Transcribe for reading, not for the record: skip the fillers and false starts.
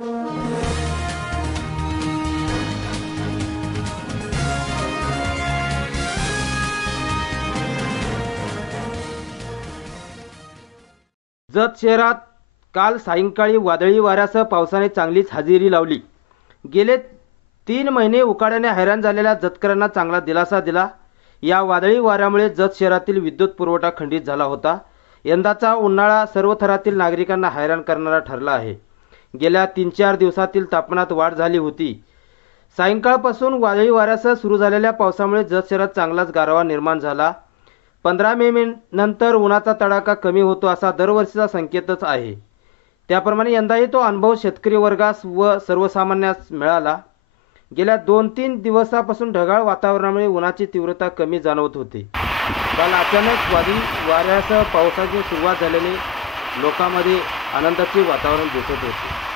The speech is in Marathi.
जत शहरात काल सायंकाळी वादळी वाऱ्यासह पावसाने चांगलीच हजेरी लावली। गेले 3 महिने उकाड्याने हैराण झालेल्या जतकरांना चांगला दिलासा दिला। या वादळी वाऱ्यामुळे जत शहरातील विद्युत पुरवठा खंडित झाला होता। यंदाचा उन्हाळा सर्व थरातील नागरिकांना हैराण करणारा ठरला आहे। गेल्या 3-4 दिवसातील तापमानात वाढ झाली होती। सायंकाळपासून वादळी वाऱ्यासह सुरू झालेल्या पावसामुळे जत शहरात चांगलाच गारवा निर्माण झाला। 15 मे नंतर उन्हाचा तडाखा कमी होतो असा दरवर्षीचा संकेतच आहे। त्याप्रमाणे यंदाही तो अनुभव शेतकरी वर्गास व सर्वसामान्यांस मिळाला। गेल्या 2-3 दिवसापासून ढगाळ वातावरणामुळे उन्हाची तीव्रता कमी जाणवत होती। काल अचानक वादळी वाऱ्यासह पावसाची सुरुवात झाल्याने लोकांमध्ये आनंदाचे वातावरण दिसत होते।